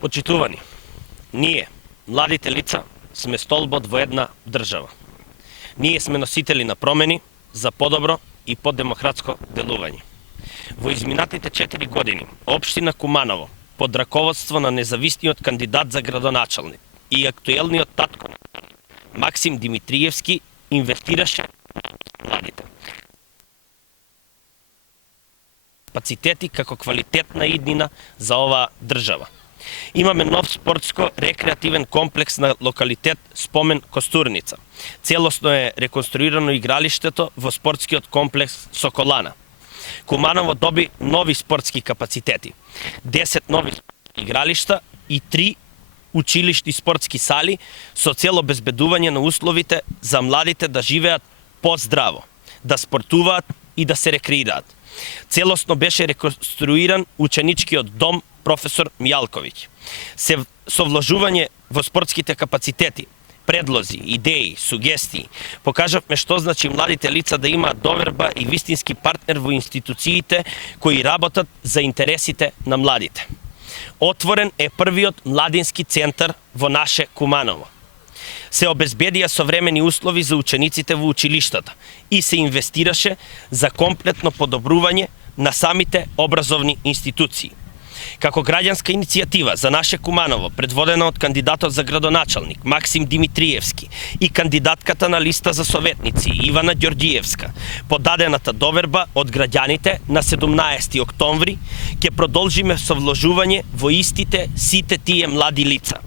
Почитувани, ние, младите лица, сме столбот во една држава. Ние сме носители на промени за подобро и поддемократско делување. Во изминатите 4 години, општина Куманово, под раководство на независниот кандидат за градоначалник и актуелниот татко Максим Димитриевски, инвестираше во младите. Капацитети како квалитетна иднина за оваа држава. Имаме нов спортско-рекреативен комплекс на локалитет Спомен Костурница. Целосно е реконструирано игралиштето во спортскиот комплекс Соколана. Куманово доби нови спортски капацитети, 10 нови игралишта и 3 училишни спортски сали со цел обезбедување на условите за младите да живеат поздраво, да спортуваат и да се рекреираат. Целосно беше реконструиран ученичкиот дом професор Мијалковиќ. Со вложување во спортските капацитети, предлози, идеи, сугестии, покажавме што значи младите лица да имаат доверба и вистински партнер во институциите кои работат за интересите на младите. Отворен е првиот младински центар во наше Куманово. Се обезбедија современи услови за учениците во училиштата и се инвестираше за комплетно подобрување на самите образовни институции. Како граѓанска иницијатива за наше Куманово, предводена од кандидатот за градоначалник Максим Димитриевски и кандидатката на листа за советници Ивана Ѓорѓиевска, подадената доверба од граѓаните на 17 октомври, ќе продолжиме со вложување во истите сите тие млади лица.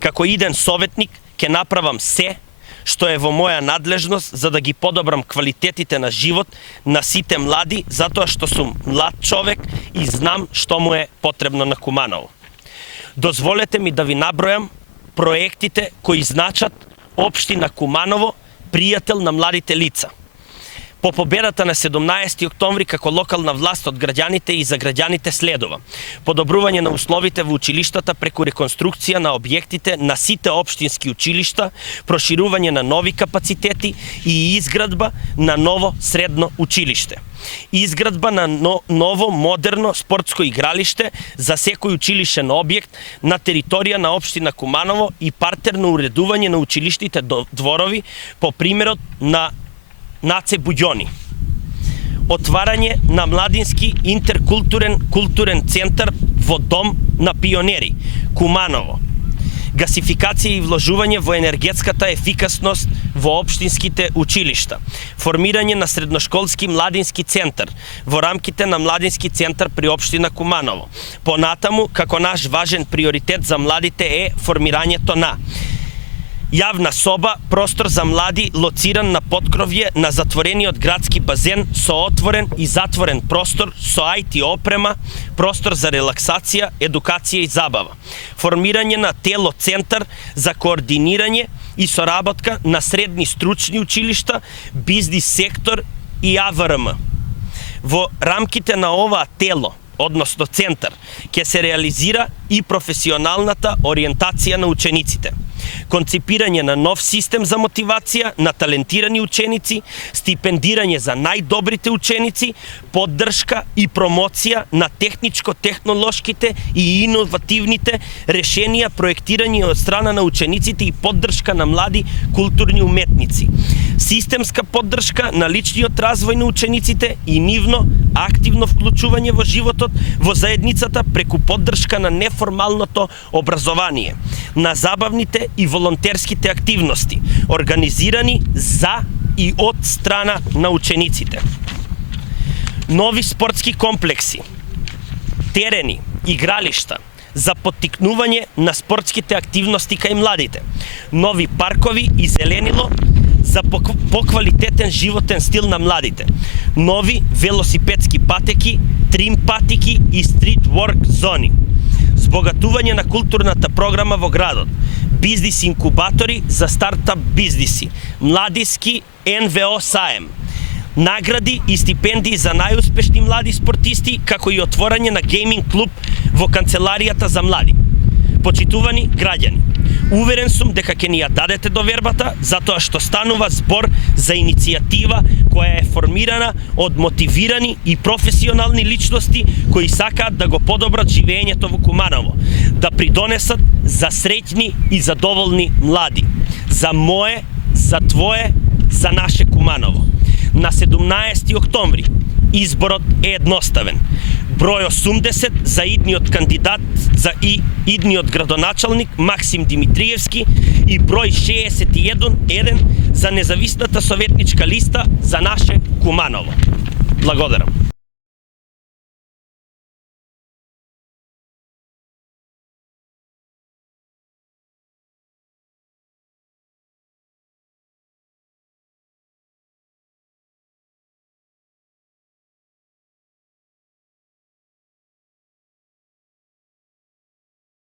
Како иден советник ќе направам се што е во моја надлежност за да ги подобрам квалитетите на живот на сите млади, затоа што сум млад човек и знам што му е потребно на Куманово. Дозволете ми да ви набројам проектите кои значат општина Куманово, пријател на младите лица. По победата на 17 октомври како локална власт од граѓаните и за граѓаните следува: подобрување на условите во училиштата преку реконструкција на објектите на сите општински училишта, проширување на нови капацитети и изградба на ново средно училиште. Изградба на ново модерно спортско игралиште за секој училишен објект на територија на општина Куманово и партерно уредување на училишните дворови по примерот на Наце Буѓони. Отварање на младински интеркултурен културен центар во Дом на пионери Куманово. Гасификација и вложување во енергетската ефикасност во општинските училишта. Формирање на средношколски младински центар во рамките на младински центар при општина Куманово. Понатаму, како наш важен приоритет за младите е формирањето на јавна соба, простор за млади, лоциран на поткровје на затворениот градски базен со отворен и затворен простор со IT опрема, простор за релаксација, едукација и забава. Формирање на тело центар за координирање и соработка на средни стручни училишта, бизнис сектор и АВРМ. Во рамките на оваа тело, односно центар, ќе се реализира и професионалната ориентација на учениците. Концепирање на нов систем за мотивација на талентирани ученици, стипендирање за најдобрите ученици, поддршка и промоција на техничко-технолошките и иновативните решенија проектирани од страна на учениците и поддршка на млади културни уметници. Системска поддршка на личниот развој на учениците и нивно активно вклучување во животот во заедницата преку поддршка на неформалното образование, на забавните и волонтерските активности, организирани за и од страна на учениците. Нови спортски комплекси, терени, игралишта за поттикнување на спортските активности кај младите, нови паркови и зеленило за поквалитетен животен стил на младите, нови велосипедски патеки, трим патеки и стрит ворк зони, збогатување на културната програма во градот, бизнис инкубатори за стартап бизниси, младиски НВО саем, награди и стипендии за најуспешни млади спортисти, како и отворање на гейминг клуб во канцеларијата за млади. Почитувани граѓани, уверен сум дека ќе ни ја дадете довербата, затоа што станува збор за иницијатива која е формирана од мотивирани и професионални личности кои сакаат да го подобрат живеењето во Куманово, да придонесат за среќни и задоволни млади, за мое, за твое, за наше Куманово. На 17 октомври изборот е едноставен. Број 80 за идниот кандидат за идниот градоначалник Максим Димитриевски и број 61 за независната советничка листа за наше Куманово. Благодарам.